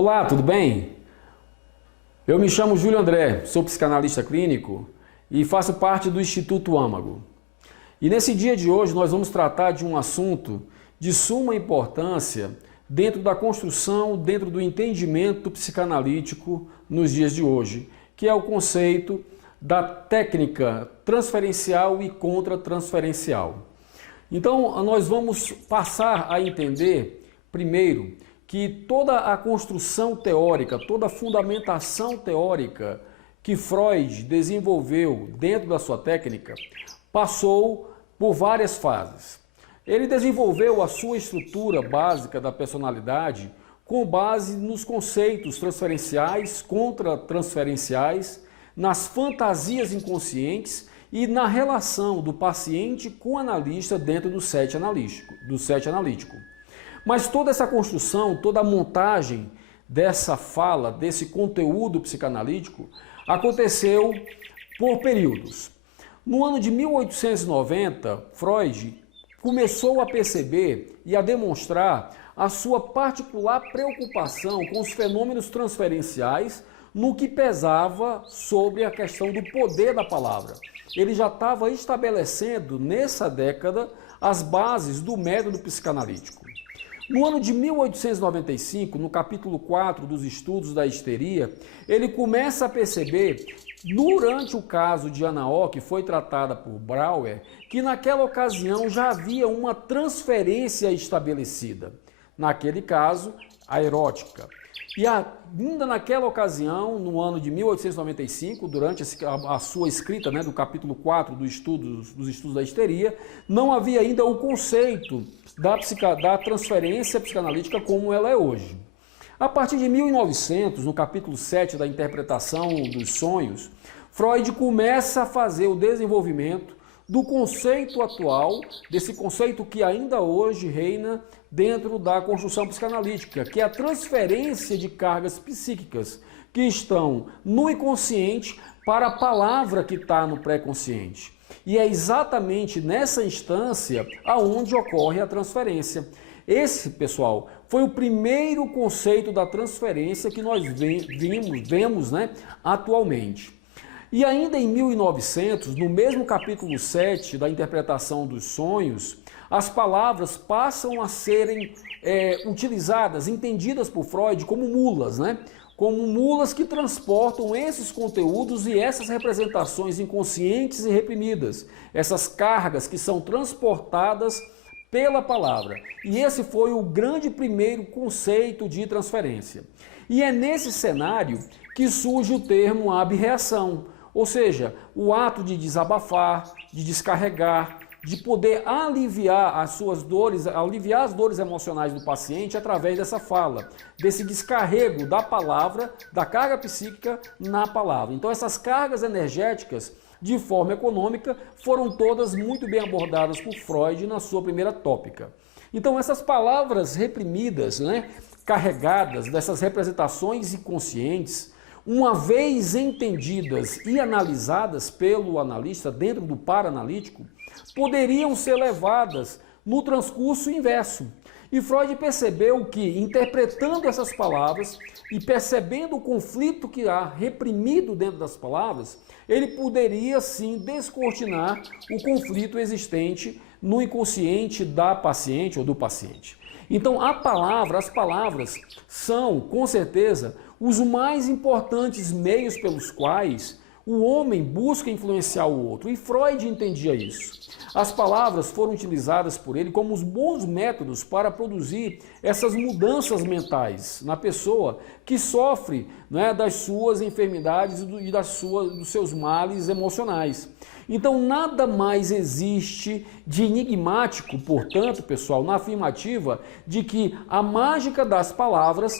Olá, tudo bem? Eu me chamo Júlio André, sou psicanalista clínico e faço parte do Instituto Âmago. E nesse dia de hoje nós vamos tratar de um assunto de suma importância dentro da construção, dentro do entendimento psicanalítico nos dias de hoje, que é o conceito da técnica transferencial e contratransferencial. Então nós vamos passar a entender, primeiro, que toda a construção teórica, toda a fundamentação teórica que Freud desenvolveu dentro da sua técnica passou por várias fases. Ele desenvolveu a sua estrutura básica da personalidade com base nos conceitos transferenciais, contratransferenciais, nas fantasias inconscientes e na relação do paciente com o analista dentro do set analítico. Mas toda essa construção, toda a montagem dessa fala, desse conteúdo psicanalítico, aconteceu por períodos. No ano de 1890, Freud começou a perceber e a demonstrar a sua particular preocupação com os fenômenos transferenciais no que pesava sobre a questão do poder da palavra. Ele já estava estabelecendo nessa década as bases do método psicanalítico. No ano de 1895, no capítulo 4 dos estudos da histeria, ele começa a perceber, durante o caso de Anna O, que foi tratada por Brauer, que naquela ocasião já havia uma transferência estabelecida. Naquele caso, a erótica. E ainda naquela ocasião, no ano de 1895, durante a sua escrita, do capítulo 4 dos estudos da histeria, não havia ainda o conceito da transferência psicanalítica como ela é hoje. A partir de 1900, no capítulo 7 da interpretação dos sonhos, Freud começa a fazer o desenvolvimento do conceito atual, desse conceito que ainda hoje reina dentro da construção psicanalítica, que é a transferência de cargas psíquicas que estão no inconsciente para a palavra que está no pré-consciente. E é exatamente nessa instância aonde ocorre a transferência. Esse, pessoal, foi o primeiro conceito da transferência que nós vemos atualmente. E ainda em 1900, no mesmo capítulo 7 da interpretação dos sonhos, as palavras passam a serem utilizadas, entendidas por Freud como mulas, como mulas que transportam esses conteúdos e essas representações inconscientes e reprimidas, essas cargas que são transportadas pela palavra. E esse foi o grande primeiro conceito de transferência. E é nesse cenário que surge o termo abreação, ou seja, o ato de desabafar, de descarregar, de poder aliviar as suas dores, aliviar as dores emocionais do paciente através dessa fala, desse descarrego da palavra, da carga psíquica na palavra. Então essas cargas energéticas, de forma econômica, foram todas muito bem abordadas por Freud na sua primeira tópica. Então essas palavras reprimidas, carregadas dessas representações inconscientes, uma vez entendidas e analisadas pelo analista dentro do paraanalítico, poderiam ser levadas no transcurso inverso. E Freud percebeu que, interpretando essas palavras e percebendo o conflito que há reprimido dentro das palavras, ele poderia sim descortinar o conflito existente no inconsciente da paciente ou do paciente. Então as palavras são, com certeza, os mais importantes meios pelos quais o homem busca influenciar o outro, e Freud entendia isso. As palavras foram utilizadas por ele como os bons métodos para produzir essas mudanças mentais na pessoa que sofre das suas enfermidades e dos seus males emocionais. Então nada mais existe de enigmático, portanto, pessoal, na afirmativa de que a mágica das palavras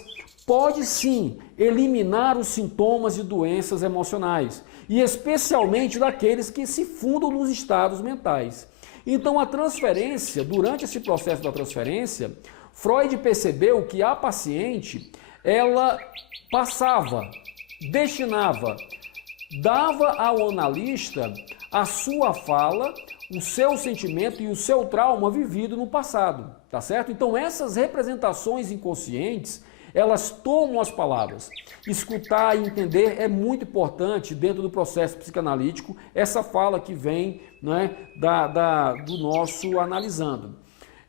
pode sim eliminar os sintomas de doenças emocionais, e especialmente daqueles que se fundam nos estados mentais. Então a transferência, durante esse processo da transferência, Freud percebeu que a paciente, ela destinava, dava ao analista a sua fala, o seu sentimento e o seu trauma vivido no passado, tá certo? Então essas representações inconscientes, Elas tomam as palavras. Escutar e entender é muito importante dentro do processo psicanalítico, essa fala que vem, né, do nosso analisando.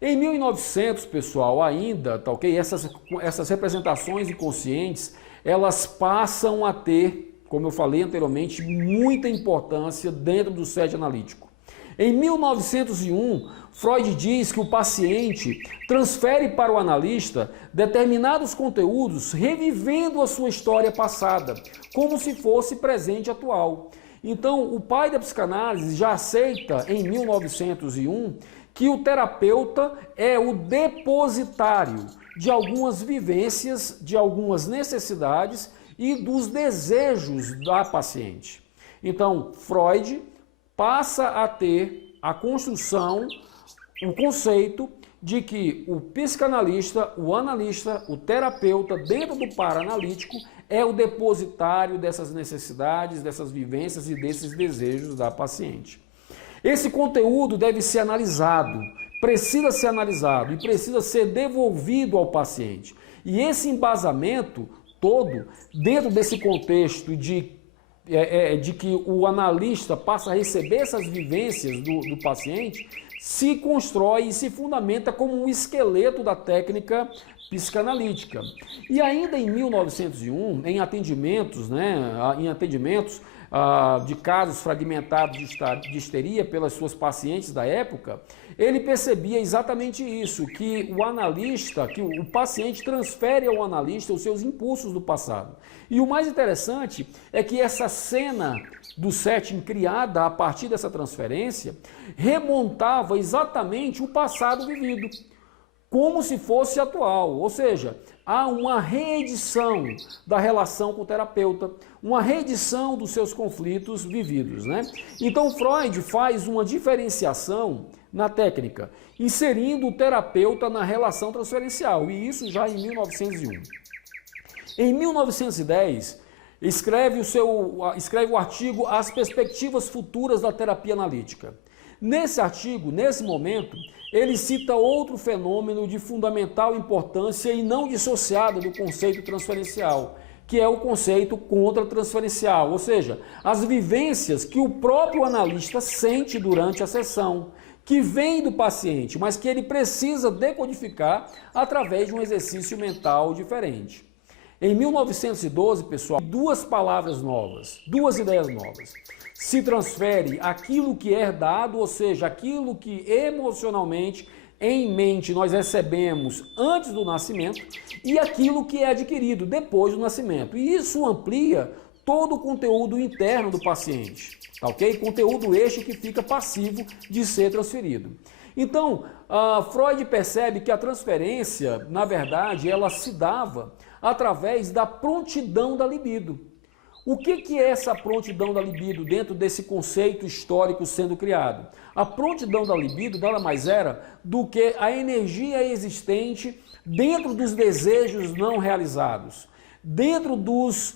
Em 1900, pessoal, ainda, tá ok? Essas representações inconscientes, elas passam a ter, como eu falei anteriormente, muita importância dentro do SED analítico. Em 1901, Freud diz que o paciente transfere para o analista determinados conteúdos, revivendo a sua história passada, como se fosse presente atual. Então, o pai da psicanálise já aceita, em 1901, que o terapeuta é o depositário de algumas vivências, de algumas necessidades e dos desejos da paciente. Então, Freud passa a ter a construção, o conceito de que o psicanalista, o analista, o terapeuta, dentro do paraanalítico, é o depositário dessas necessidades, dessas vivências e desses desejos da paciente. Esse conteúdo deve ser analisado, precisa ser analisado e precisa ser devolvido ao paciente. E esse embasamento todo, dentro desse contexto de que o analista passa a receber essas vivências do paciente, se constrói e se fundamenta como um esqueleto da técnica psicanalítica. E ainda em 1901, em atendimentos, de casos fragmentados de histeria pelas suas pacientes da época, ele percebia exatamente isso, que o analista, que o paciente transfere ao analista os seus impulsos do passado. E o mais interessante é que essa cena do setting criada a partir dessa transferência remontava exatamente o passado vivido, como se fosse atual, ou seja, há uma reedição da relação com o terapeuta, uma reedição dos seus conflitos vividos, né? Então Freud faz uma diferenciação na técnica, inserindo o terapeuta na relação transferencial, e isso já em 1901. Em 1910, escreve o artigo As Perspectivas Futuras da Terapia Analítica. Nesse artigo, nesse momento, ele cita outro fenômeno de fundamental importância e não dissociado do conceito transferencial, que é o conceito contratransferencial, ou seja, as vivências que o próprio analista sente durante a sessão, que vem do paciente, mas que ele precisa decodificar através de um exercício mental diferente. Em 1912, pessoal, duas palavras novas, duas ideias novas. Se transfere aquilo que é herdado, ou seja, aquilo que emocionalmente, em mente, nós recebemos antes do nascimento, e aquilo que é adquirido depois do nascimento. E isso amplia todo o conteúdo interno do paciente, tá ok? Conteúdo este que fica passivo de ser transferido. Então, Freud percebe que a transferência, na verdade, ela se dava através da prontidão da libido. O que é essa prontidão da libido dentro desse conceito histórico sendo criado? A prontidão da libido nada mais era do que a energia existente dentro dos desejos não realizados, dentro dos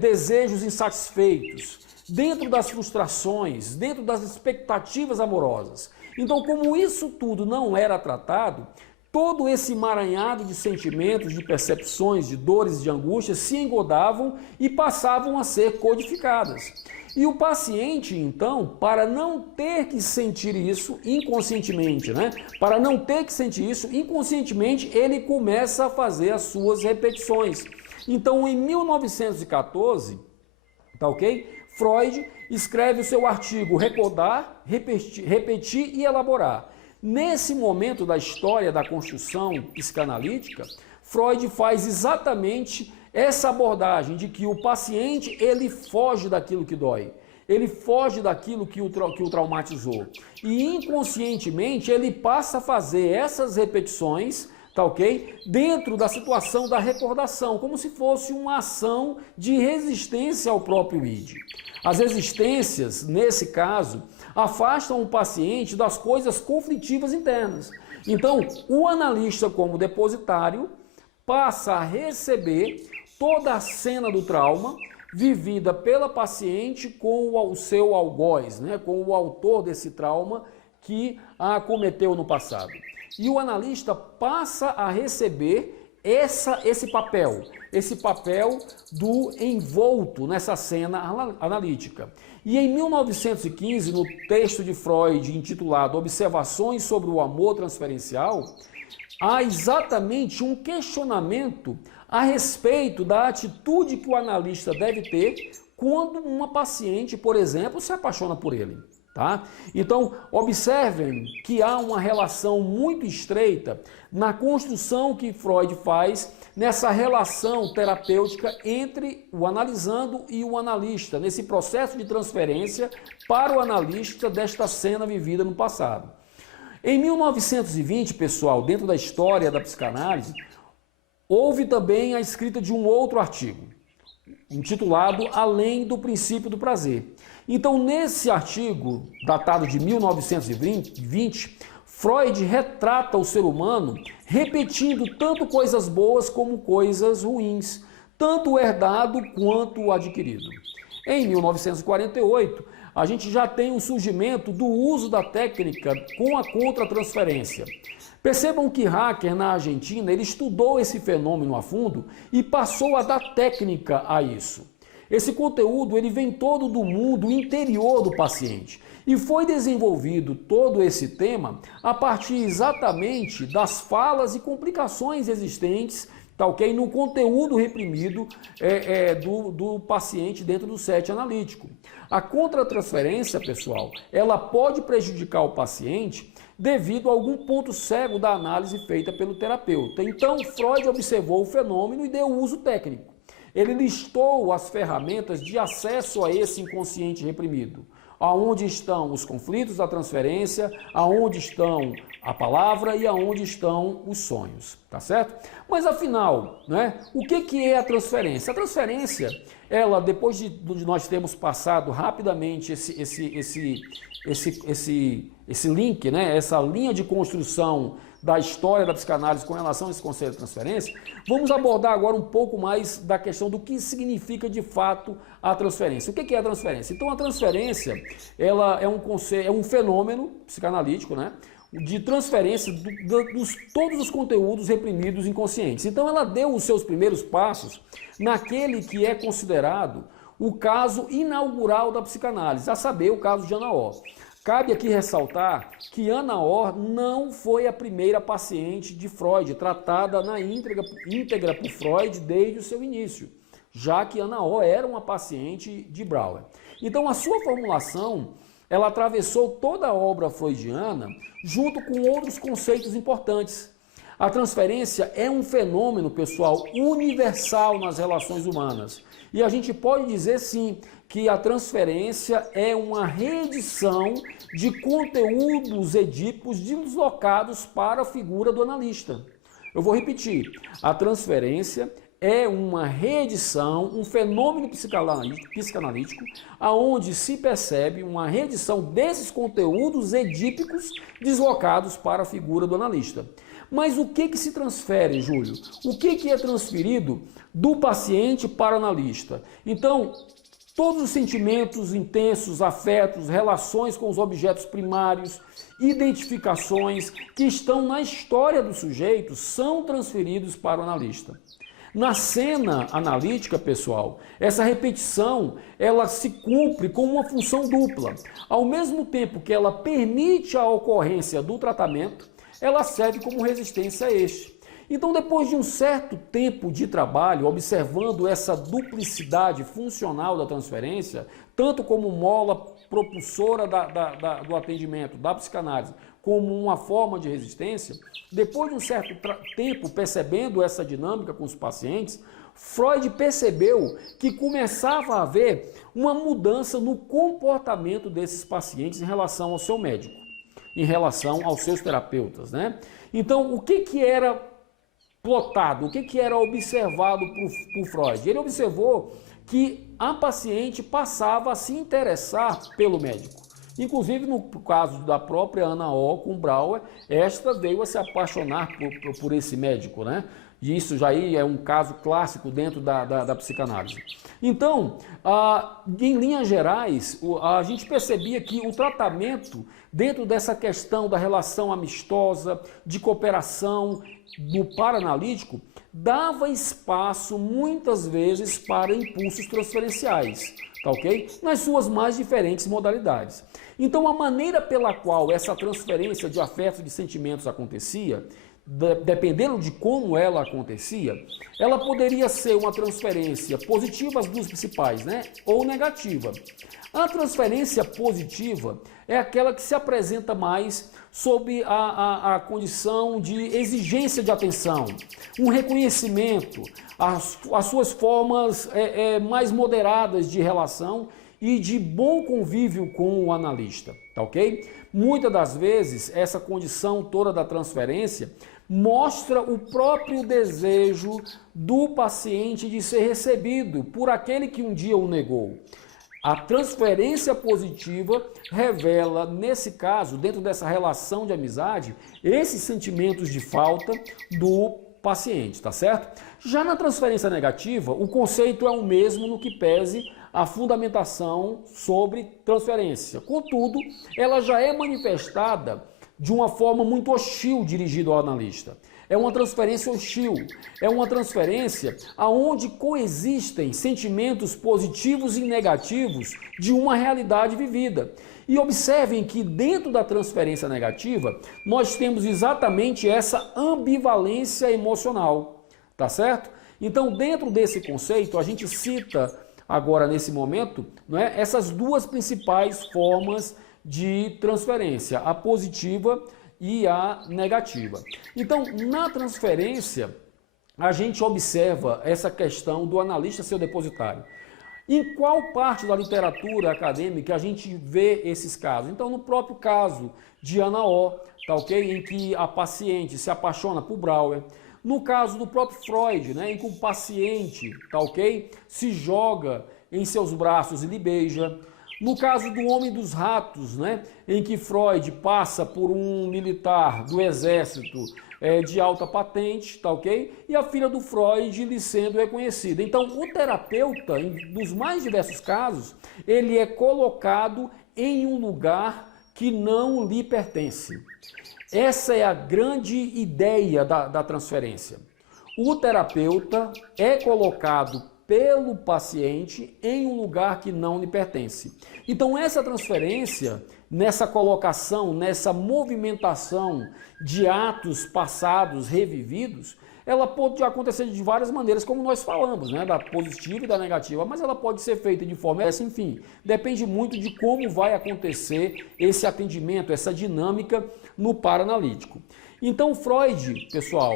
desejos insatisfeitos, dentro das frustrações, dentro das expectativas amorosas. Então, como isso tudo não era tratado, todo esse emaranhado de sentimentos, de percepções, de dores, de angústias se engodavam e passavam a ser codificadas. E o paciente, então, para não ter que sentir isso inconscientemente, Para não ter que sentir isso inconscientemente, ele começa a fazer as suas repetições. Então, em 1914, tá ok? Freud escreve o seu artigo Recordar, Repetir e Elaborar. Nesse momento da história da construção psicanalítica, Freud faz exatamente essa abordagem de que o paciente ele foge daquilo que dói, ele foge daquilo que o traumatizou e inconscientemente ele passa a fazer essas repetições, tá ok? Dentro da situação da recordação, como se fosse uma ação de resistência ao próprio id. As resistências, nesse caso, afastam o paciente das coisas conflitivas internas. Então, o analista, como depositário, passa a receber toda a cena do trauma vivida pela paciente com o seu algoz, com o autor desse trauma que a acometeu no passado. E o analista passa a receber esse papel do envolto nessa cena analítica. E em 1915, no texto de Freud intitulado Observações sobre o Amor Transferencial, há exatamente um questionamento a respeito da atitude que o analista deve ter quando uma paciente, por exemplo, se apaixona por ele. Tá? Então, observem que há uma relação muito estreita na construção que Freud faz nessa relação terapêutica entre o analisando e o analista, nesse processo de transferência para o analista desta cena vivida no passado. Em 1920, pessoal, dentro da história da psicanálise, houve também a escrita de um outro artigo, intitulado Além do Princípio do Prazer. Então, nesse artigo, datado de 1920, Freud retrata o ser humano repetindo tanto coisas boas como coisas ruins, tanto o herdado quanto o adquirido. Em 1948, a gente já tem o surgimento do uso da técnica com a contratransferência. Percebam que Hacker, na Argentina, ele estudou esse fenômeno a fundo e passou a dar técnica a isso. Esse conteúdo ele vem todo do mundo interior do paciente e foi desenvolvido todo esse tema a partir exatamente das falas e complicações existentes, tá, ok? No conteúdo reprimido do paciente dentro do set analítico. A contratransferência, pessoal, ela pode prejudicar o paciente devido a algum ponto cego da análise feita pelo terapeuta. Então, Freud observou o fenômeno e deu uso técnico. Ele listou as ferramentas de acesso a esse inconsciente reprimido. Aonde estão os conflitos da transferência, aonde estão a palavra e aonde estão os sonhos, tá certo? Mas afinal, né, o que é a transferência? A transferência, ela, depois de nós termos passado rapidamente esse link, né, essa linha de construção da história da psicanálise com relação a esse conceito de transferência, vamos abordar agora um pouco mais da questão do que significa de fato a transferência. O que é a transferência? Então a transferência ela é um fenômeno psicanalítico, né, de transferência todos os conteúdos reprimidos inconscientes. Então ela deu os seus primeiros passos naquele que é considerado o caso inaugural da psicanálise, a saber, o caso de Anna Orr. Cabe aqui ressaltar que Anna Orr não foi a primeira paciente de Freud, tratada na íntegra por Freud desde o seu início, já que Anna Orr era uma paciente de Brauer. Então a sua formulação, ela atravessou toda a obra freudiana junto com outros conceitos importantes. A transferência é um fenômeno, pessoal, universal nas relações humanas. E a gente pode dizer sim que a transferência é uma reedição de conteúdos edípicos deslocados para a figura do analista. Eu vou repetir, a transferência é uma reedição, um fenômeno psicanalítico, aonde se percebe uma reedição desses conteúdos edípicos deslocados para a figura do analista. Mas o que se transfere, Júlio? O que é transferido do paciente para o analista? Então, todos os sentimentos intensos, afetos, relações com os objetos primários, identificações que estão na história do sujeito são transferidos para o analista. Na cena analítica, pessoal, essa repetição ela se cumpre com uma função dupla. Ao mesmo tempo que ela permite a ocorrência do tratamento, ela serve como resistência a este. Então, depois de um certo tempo de trabalho, observando essa duplicidade funcional da transferência, tanto como mola propulsora do atendimento, da psicanálise, como uma forma de resistência, depois de um certo tempo percebendo essa dinâmica com os pacientes, Freud percebeu que começava a haver uma mudança no comportamento desses pacientes em relação ao seu médico, em relação aos seus terapeutas, né? Então, o que era plotado, o que era observado por Freud? Ele observou que a paciente passava a se interessar pelo médico. Inclusive, no caso da própria Anna Orr com Brauer, esta veio a se apaixonar por esse médico, né? E isso já aí é um caso clássico dentro da psicanálise. Então, em linhas gerais, a gente percebia que o tratamento dentro dessa questão da relação amistosa, de cooperação, do paranalítico, dava espaço muitas vezes para impulsos transferenciais, tá ok? Nas suas mais diferentes modalidades. Então, a maneira pela qual essa transferência de afetos e de sentimentos acontecia, dependendo de como ela acontecia, ela poderia ser uma transferência positiva, as duas principais, né? Ou negativa. A transferência positiva é aquela que se apresenta mais sob a condição de exigência de atenção, um reconhecimento, as suas formas mais moderadas de relação e de bom convívio com o analista, tá ok? Muitas das vezes, essa condição toda da transferência mostra o próprio desejo do paciente de ser recebido por aquele que um dia o negou. A transferência positiva revela, nesse caso, dentro dessa relação de amizade, esses sentimentos de falta do paciente, tá certo? Já na transferência negativa, o conceito é o mesmo no que pese a fundamentação sobre transferência. Contudo, ela já é manifestada de uma forma muito hostil dirigida ao analista. É uma transferência hostil, é uma transferência onde coexistem sentimentos positivos e negativos de uma realidade vivida. E observem que dentro da transferência negativa, nós temos exatamente essa ambivalência emocional, tá certo? Então, dentro desse conceito, a gente cita agora, nesse momento, não é, essas duas principais formas de transferência, a positiva e a negativa. Então, na transferência, a gente observa essa questão do analista ser o depositário. Em qual parte da literatura acadêmica a gente vê esses casos? Então, no próprio caso de Ana O, tá ok? Em que a paciente se apaixona por Brauer. No caso do próprio Freud, né, em que o paciente, tá ok? Se joga em seus braços e lhe beija. No caso do Homem dos Ratos, né, em que Freud passa por um militar do exército de alta patente, tá ok? E a filha do Freud lhe sendo reconhecida. Então, o terapeuta, nos mais diversos casos, ele é colocado em um lugar que não lhe pertence. Essa é a grande ideia da transferência. O terapeuta é colocado pelo paciente em um lugar que não lhe pertence. Então, essa transferência, nessa colocação, nessa movimentação de atos passados revividos, ela pode acontecer de várias maneiras, como nós falamos, né? Da positiva e da negativa, mas ela pode ser feita de forma essa, enfim, depende muito de como vai acontecer esse atendimento, essa dinâmica no paranalítico. Então, Freud, pessoal,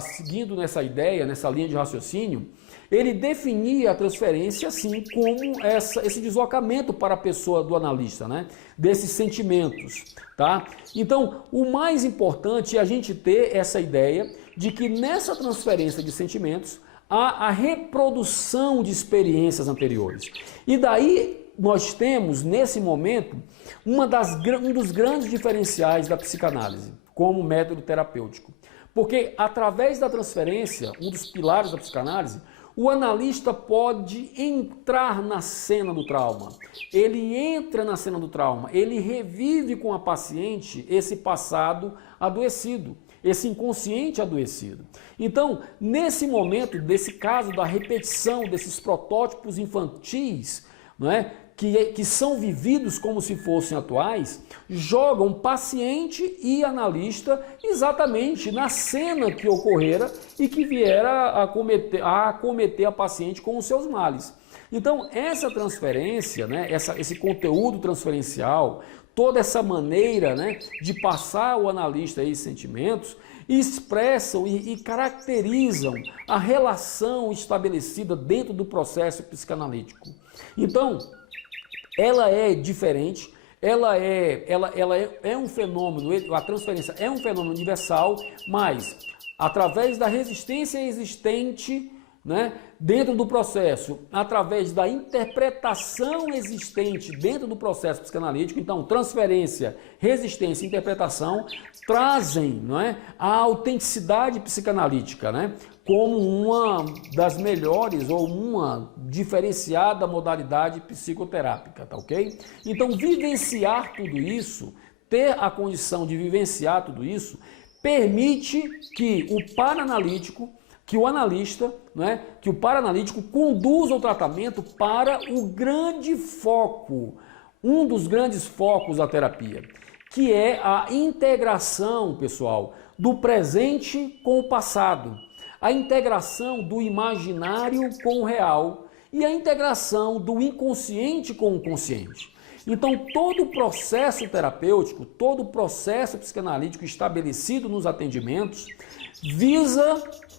seguindo nessa ideia, nessa linha de raciocínio, ele definia a transferência assim como esse deslocamento para a pessoa do analista, né? Desses sentimentos, tá? Então, o mais importante é a gente ter essa ideia de que nessa transferência de sentimentos há a reprodução de experiências anteriores. E daí nós temos, nesse momento, um dos grandes diferenciais da psicanálise como método terapêutico. Porque através da transferência, um dos pilares da psicanálise, o analista pode entrar na cena do trauma. Ele entra na cena do trauma, ele revive com a paciente esse passado adoecido, esse inconsciente adoecido. Então, nesse momento, desse caso da repetição desses protótipos infantis, não é? Que são vividos como se fossem atuais, jogam paciente e analista exatamente na cena que ocorrera e que viera a acometer a paciente com os seus males. Então, essa transferência, né, esse conteúdo transferencial, toda essa maneira, né, de passar o analista esses sentimentos, expressam e caracterizam a relação estabelecida dentro do processo psicanalítico. Então, ela é diferente, ela é um fenômeno, a transferência é um fenômeno universal, mas através da resistência existente, né, dentro do processo, através da interpretação existente dentro do processo psicanalítico, então transferência, resistência e interpretação trazem, não é, a autenticidade psicanalítica, né? como uma das melhores ou uma diferenciada modalidade psicoterápica, tá ok? Então, vivenciar tudo isso, ter a condição de vivenciar tudo isso, permite que o paranalítico, que o analista, né, que o paranalítico conduza o tratamento para o grande foco, um dos grandes focos da terapia, que é a integração, pessoal, do presente com o passado, a integração do imaginário com o real e a integração do inconsciente com o consciente. Então, todo o processo terapêutico, todo o processo psicanalítico estabelecido nos atendimentos,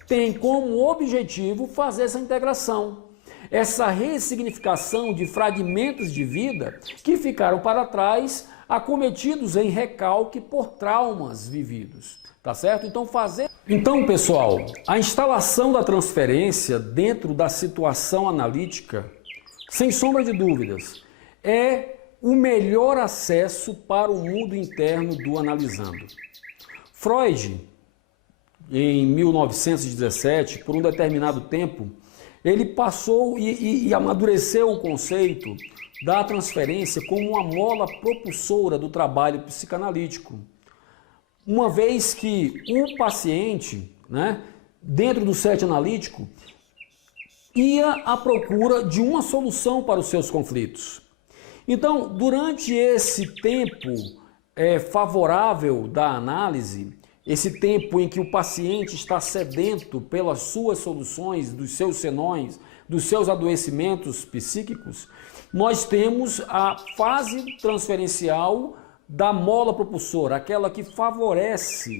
tem como objetivo fazer essa integração, essa ressignificação de fragmentos de vida que ficaram para trás, acometidos em recalque por traumas vividos, tá certo? Então, pessoal, a instalação da transferência dentro da situação analítica, sem sombra de dúvidas, é o melhor acesso para o mundo interno do analisando. Freud, em 1917, por um determinado tempo, ele passou e amadureceu o conceito da transferência como uma mola propulsora do trabalho psicanalítico. Uma vez que o paciente, né, dentro do set analítico, ia à procura de uma solução para os seus conflitos. Então, durante esse tempo favorável da análise, esse tempo em que o paciente está sedento pelas suas soluções, dos seus senões, dos seus adoecimentos psíquicos, nós temos a fase transferencial da mola propulsora, aquela que favorece,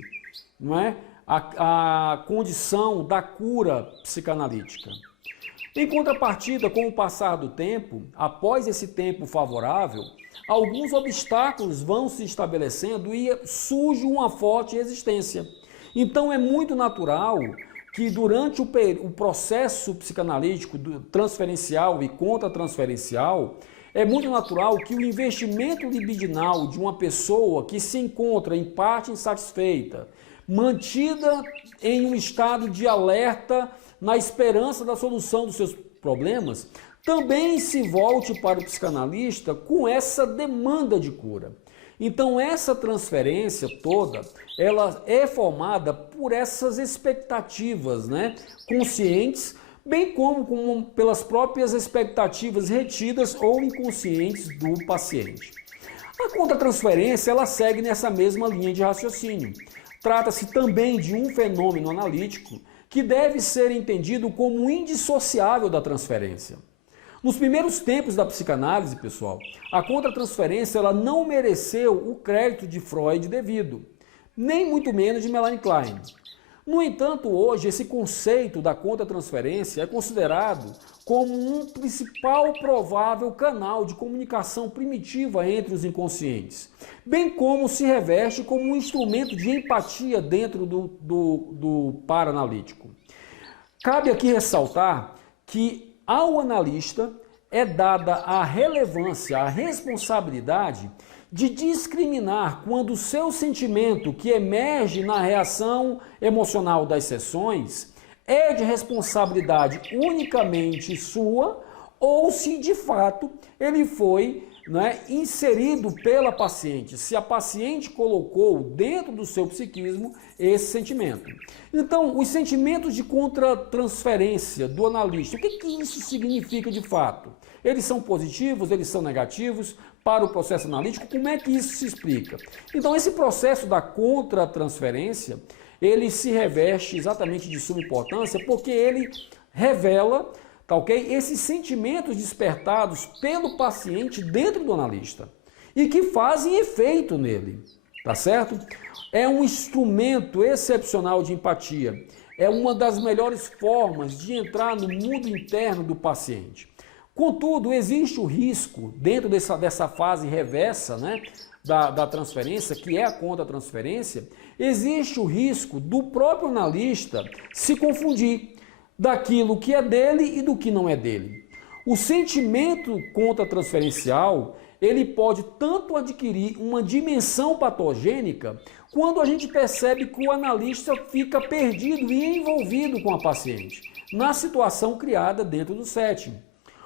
não é, a condição da cura psicanalítica. Em contrapartida, com o passar do tempo, após esse tempo favorável, alguns obstáculos vão se estabelecendo e surge uma forte resistência. Então é muito natural que durante o processo psicanalítico transferencial e contratransferencial, é muito natural que o investimento libidinal de uma pessoa que se encontra em parte insatisfeita, mantida em um estado de alerta na esperança da solução dos seus problemas, também se volte para o psicanalista com essa demanda de cura. Então essa transferência toda, ela é formada por essas expectativas, né, conscientes, bem como pelas próprias expectativas retidas ou inconscientes do paciente. A contratransferência, ela segue nessa mesma linha de raciocínio. Trata-se também de um fenômeno analítico que deve ser entendido como indissociável da transferência. Nos primeiros tempos da psicanálise, pessoal, a contratransferência ela não mereceu o crédito de Freud devido, nem muito menos de Melanie Klein. No entanto, hoje, esse conceito da contratransferência é considerado como um principal provável canal de comunicação primitiva entre os inconscientes, bem como se reveste como um instrumento de empatia dentro do paranalítico. Cabe aqui ressaltar que ao analista é dada a relevância, a responsabilidade de discriminar quando o seu sentimento que emerge na reação emocional das sessões é de responsabilidade unicamente sua ou se de fato ele foi, né, inserido pela paciente, se a paciente colocou dentro do seu psiquismo esse sentimento. Então, os sentimentos de contratransferência do analista, o que isso significa de fato? Eles são positivos, eles são negativos para o processo analítico? Como é que isso se explica? Então, esse processo da contratransferência, ele se reveste exatamente de suma importância porque ele revela, tá ok? Esses sentimentos despertados pelo paciente dentro do analista e que fazem efeito nele, tá certo? É um instrumento excepcional de empatia, é uma das melhores formas de entrar no mundo interno do paciente. Contudo, existe o risco, dentro dessa fase reversa, né, da transferência, que é a contratransferência, existe o risco do próprio analista se confundir daquilo que é dele e do que não é dele. O sentimento contratransferencial, ele pode tanto adquirir uma dimensão patogênica, quando a gente percebe que o analista fica perdido e envolvido com a paciente, na situação criada dentro do setting.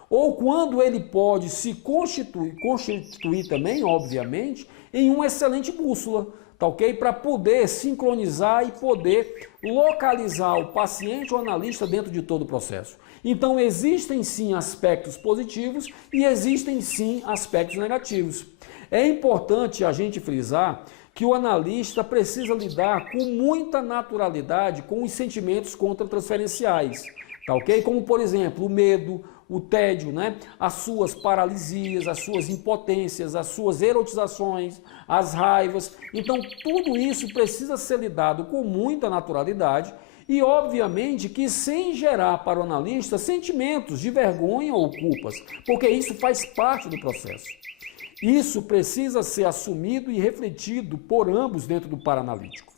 Ou quando ele pode se constituir também, obviamente, em uma excelente bússola, tá ok? Para poder sincronizar e poder localizar o paciente ou analista dentro de todo o processo. Então existem sim aspectos positivos e existem sim aspectos negativos. É importante a gente frisar que o analista precisa lidar com muita naturalidade com os sentimentos contratransferenciais, tá ok? Como por exemplo o medo, o tédio, né? As suas paralisias, as suas impotências, as suas erotizações, as raivas. Então tudo isso precisa ser lidado com muita naturalidade e obviamente que sem gerar para o analista sentimentos de vergonha ou culpas, porque isso faz parte do processo. Isso precisa ser assumido e refletido por ambos dentro do paranalítico.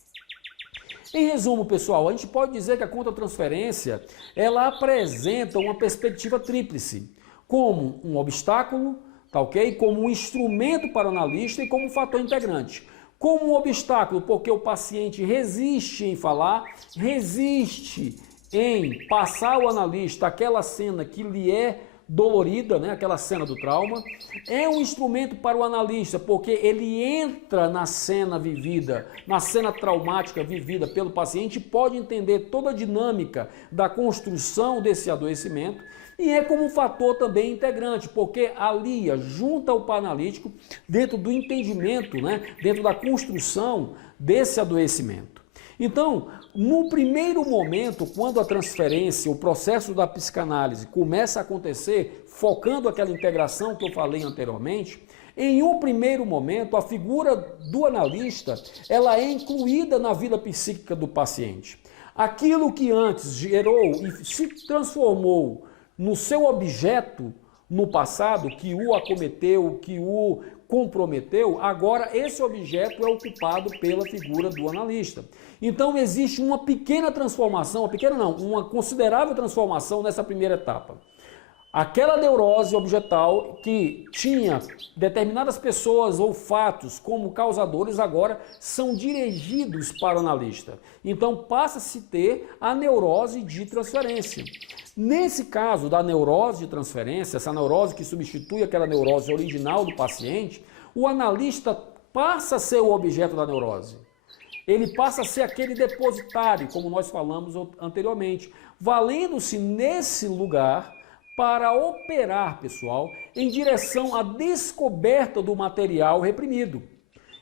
Em resumo, pessoal, a gente pode dizer que a contratransferência, ela apresenta uma perspectiva tríplice, como um obstáculo, tá ok? Como um instrumento para o analista e como um fator integrante. Como um obstáculo, porque o paciente resiste em falar, resiste em passar ao analista aquela cena que lhe é dolorida, né? Aquela cena do trauma. É um instrumento para o analista, porque ele entra na cena vivida, na cena traumática vivida pelo paciente, pode entender toda a dinâmica da construção desse adoecimento, e é como um fator também integrante, porque alia, junta o paranalítico dentro do entendimento, né? Dentro da construção desse adoecimento. Então, no primeiro momento, quando a transferência, o processo da psicanálise começa a acontecer, focando aquela integração que eu falei anteriormente, em um primeiro momento, a figura do analista, ela é incluída na vida psíquica do paciente. Aquilo que antes gerou e se transformou no seu objeto no passado, que o acometeu, que o comprometeu, agora esse objeto é ocupado pela figura do analista. Então existe uma pequena transformação, uma considerável transformação nessa primeira etapa. Aquela neurose objetal que tinha determinadas pessoas ou fatos como causadores agora são dirigidos para o analista. Então passa-se a ter a neurose de transferência. Nesse caso da neurose de transferência, essa neurose que substitui aquela neurose original do paciente, o analista passa a ser o objeto da neurose. Ele passa a ser aquele depositário, como nós falamos anteriormente, valendo-se nesse lugar para operar, pessoal, em direção à descoberta do material reprimido.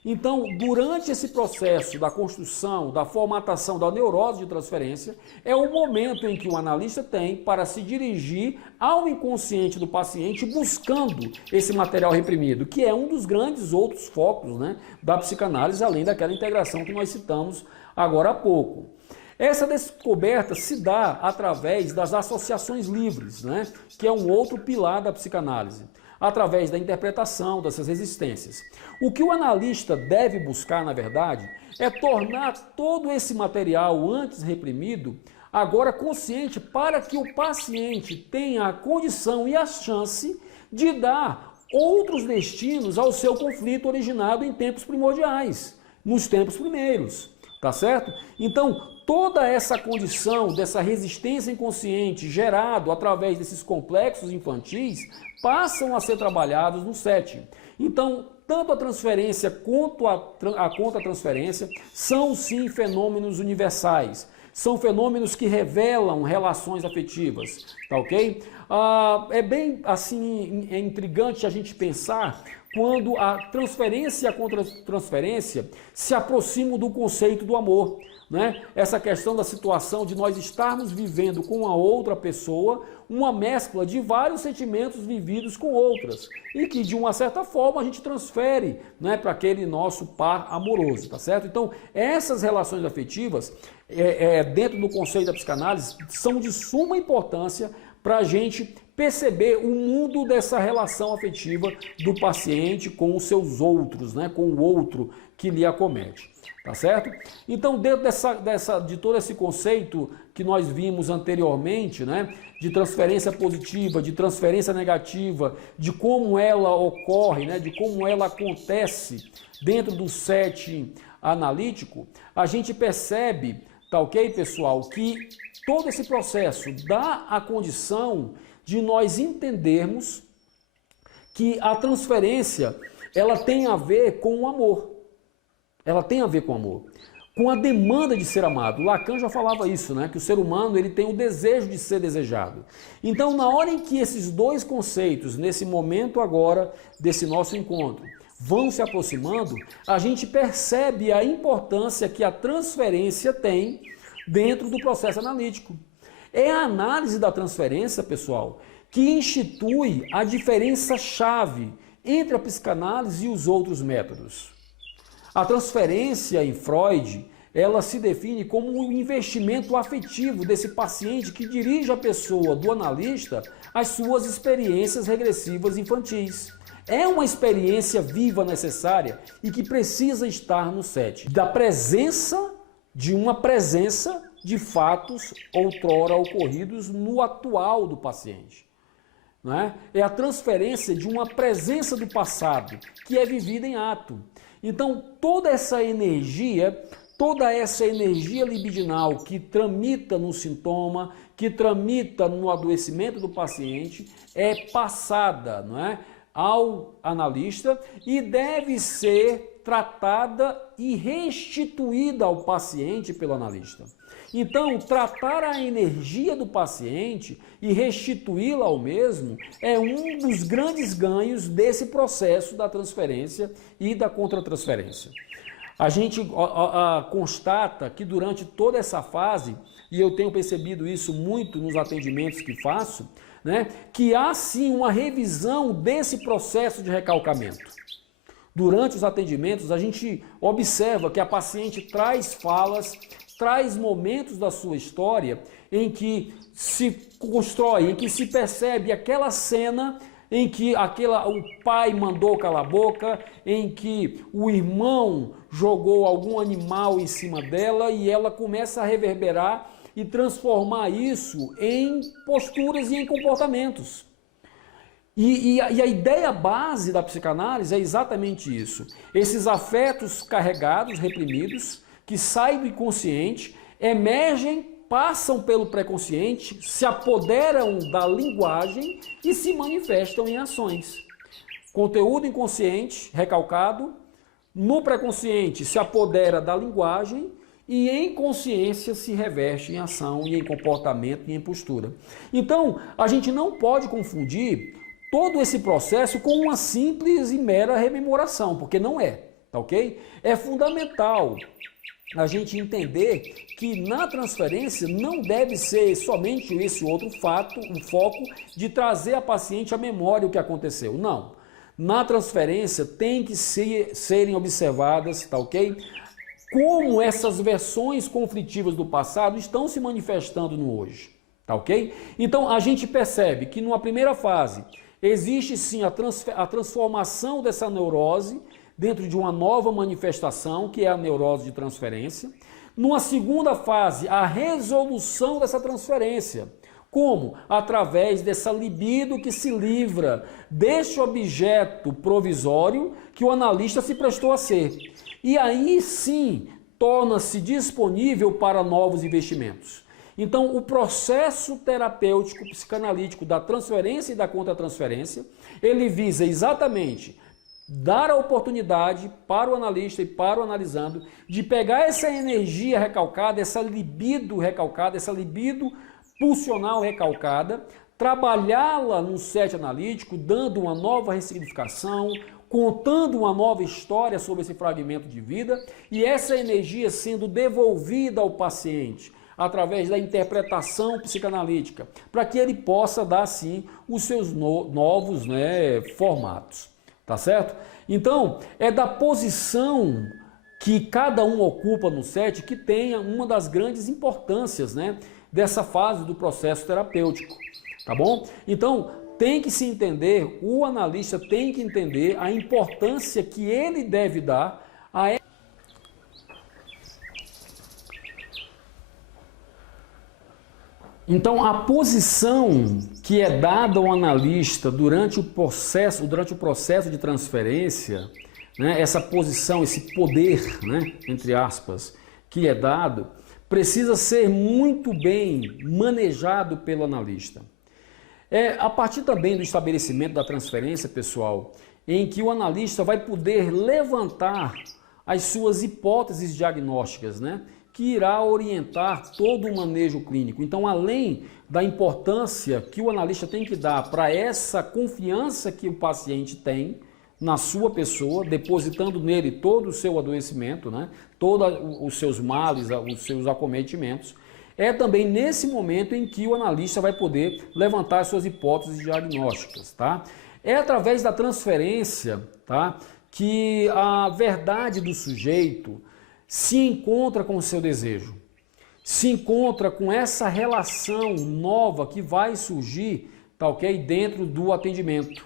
Então, durante esse processo da construção, da formatação da neurose de transferência, é o momento em que o analista tem para se dirigir ao inconsciente do paciente buscando esse material reprimido, que é um dos grandes outros focos, né, da psicanálise, além daquela integração que nós citamos agora há pouco. Essa descoberta se dá através das associações livres, né, que é um outro pilar da psicanálise, através da interpretação dessas resistências. O que o analista deve buscar, na verdade, é tornar todo esse material antes reprimido agora consciente para que o paciente tenha a condição e a chance de dar outros destinos ao seu conflito originado em tempos primordiais, nos tempos primeiros. Tá certo? Então, toda essa condição dessa resistência inconsciente gerado através desses complexos infantis passam a ser trabalhados no setting. Então, tanto a transferência quanto a contra-transferência são sim fenômenos universais. São fenômenos que revelam relações afetivas, tá ok? É bem assim intrigante a gente pensar quando a transferência e a contra-transferência se aproximam do conceito do amor, né? Essa questão da situação de nós estarmos vivendo com a outra pessoa uma mescla de vários sentimentos vividos com outras e que de uma certa forma a gente transfere, né, para aquele nosso par amoroso, tá certo? Então essas relações afetivas dentro do conceito da psicanálise são de suma importância para a gente perceber o mundo dessa relação afetiva do paciente com os seus outros, né, com o outro que lhe acomete, tá certo? Então, dentro de todo esse conceito que nós vimos anteriormente, né, de transferência positiva, de transferência negativa, de como ela ocorre, né, de como ela acontece dentro do setting analítico, a gente percebe, tá ok, pessoal, que todo esse processo dá a condição de nós entendermos que a transferência, ela tem a ver com o amor. Ela tem a ver com o amor, com a demanda de ser amado. Lacan já falava isso, né? Que o ser humano ele tem o desejo de ser desejado. Então, na hora em que esses dois conceitos, nesse momento agora desse nosso encontro, vão se aproximando, a gente percebe a importância que a transferência tem dentro do processo analítico. É a análise da transferência, pessoal, que institui a diferença-chave entre a psicanálise e os outros métodos. A transferência em Freud, ela se define como um investimento afetivo desse paciente que dirige a pessoa do analista às suas experiências regressivas infantis. É uma experiência viva necessária e que precisa estar no set. Da presença de fatos outrora ocorridos no atual do paciente. Não é? É a transferência de uma presença do passado que é vivida em ato. Então, toda essa energia libidinal que tramita no sintoma, que tramita no adoecimento do paciente, é passada, não é, ao analista e deve ser tratada e restituída ao paciente pelo analista. Então, tratar a energia do paciente e restituí-la ao mesmo é um dos grandes ganhos desse processo da transferência e da contratransferência. A gente constata que durante toda essa fase, e eu tenho percebido isso muito nos atendimentos que faço, né, que há sim uma revisão desse processo de recalcamento. Durante os atendimentos, a gente observa que a paciente traz falas, traz momentos da sua história em que se constrói, em que se percebe aquela cena em que o pai mandou calar a boca, em que o irmão jogou algum animal em cima dela e ela começa a reverberar e transformar isso em posturas e em comportamentos. E a ideia base da psicanálise é exatamente isso. Esses afetos carregados, reprimidos, que saem do inconsciente, emergem, passam pelo pré-consciente, se apoderam da linguagem e se manifestam em ações. Conteúdo inconsciente, recalcado, no pré-consciente se apodera da linguagem e em consciência se reveste em ação e em comportamento e em postura. Então, a gente não pode confundir todo esse processo com uma simples e mera rememoração, porque não é, tá ok? É fundamental a gente entender que na transferência não deve ser somente esse outro fato, o foco de trazer a paciente à memória o que aconteceu. Não. Na transferência tem que serem observadas, tá ok? Como essas versões conflitivas do passado estão se manifestando no hoje, tá ok? Então a gente percebe que numa primeira fase existe sim a transformação dessa neurose dentro de uma nova manifestação, que é a neurose de transferência. Numa segunda fase, a resolução dessa transferência. Como? Através dessa libido que se livra deste objeto provisório que o analista se prestou a ser. E aí sim, torna-se disponível para novos investimentos. Então, o processo terapêutico psicanalítico da transferência e da contratransferência, ele visa exatamente dar a oportunidade para o analista e para o analisando de pegar essa energia recalcada, essa libido recalcada, essa libido pulsional recalcada, trabalhá-la no set analítico, dando uma nova ressignificação, contando uma nova história sobre esse fragmento de vida e essa energia sendo devolvida ao paciente através da interpretação psicanalítica, para que ele possa dar, sim, os seus novos formatos. Tá certo? Então, é da posição que cada um ocupa no set que tenha uma das grandes importâncias, né, dessa fase do processo terapêutico. tá bom? Então, tem que se entender, o analista tem que entender a importância que ele deve dar a Então, a posição que é dada ao analista durante o processo de transferência, né, essa posição, esse poder, né, entre aspas, que é dado, precisa ser muito bem manejado pelo analista. A partir também do estabelecimento da transferência, pessoal, em que o analista vai poder levantar as suas hipóteses diagnósticas, né, que irá orientar todo o manejo clínico. Então, além da importância que o analista tem que dar para essa confiança que o paciente tem na sua pessoa, depositando nele todo o seu adoecimento, né, todos os seus males, os seus acometimentos, é também nesse momento em que o analista vai poder levantar as suas hipóteses diagnósticas, tá? É através da transferência, tá, que a verdade do sujeito se encontra com o seu desejo, se encontra com essa relação nova que vai surgir, tá ok? Dentro do atendimento.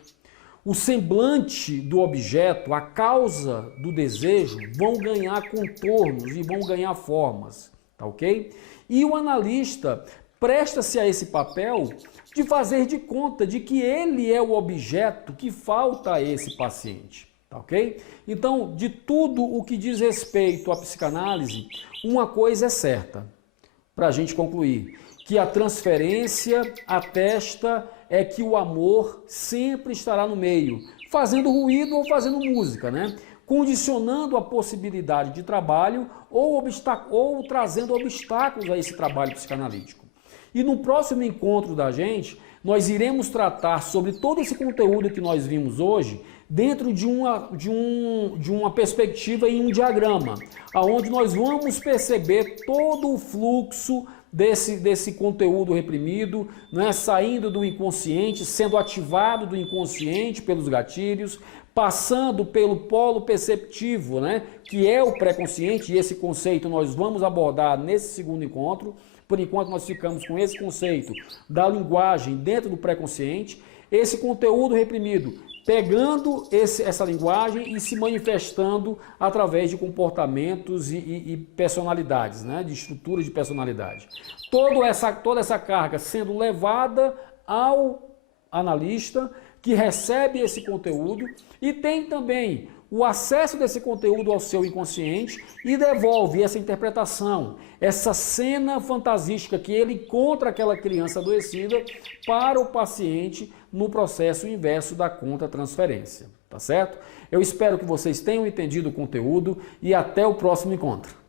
O semblante do objeto, a causa do desejo, vão ganhar contornos e vão ganhar formas, tá ok? E o analista presta-se a esse papel de fazer de conta de que ele é o objeto que falta a esse paciente. Ok? Então, de tudo o que diz respeito à psicanálise, uma coisa é certa, para a gente concluir, que a transferência atesta é que o amor sempre estará no meio, fazendo ruído ou fazendo música, né? Condicionando a possibilidade de trabalho ou trazendo obstáculos a esse trabalho psicanalítico. E no próximo encontro da gente, nós iremos tratar sobre todo esse conteúdo que nós vimos hoje dentro de uma perspectiva em um diagrama, onde nós vamos perceber todo o fluxo desse conteúdo reprimido, né, saindo do inconsciente, sendo ativado do inconsciente pelos gatilhos, passando pelo polo perceptivo, né, que é o pré-consciente, e esse conceito nós vamos abordar nesse segundo encontro. Por enquanto nós ficamos com esse conceito da linguagem dentro do pré-consciente, esse conteúdo reprimido pegando essa linguagem e se manifestando através de comportamentos e personalidades, né, de estruturas de personalidade. Toda essa carga sendo levada ao analista, que recebe esse conteúdo e tem também o acesso desse conteúdo ao seu inconsciente e devolve essa interpretação, essa cena fantasística que ele encontra aquela criança adoecida para o paciente no processo inverso da contra-transferência, tá certo? Eu espero que vocês tenham entendido o conteúdo e até o próximo encontro.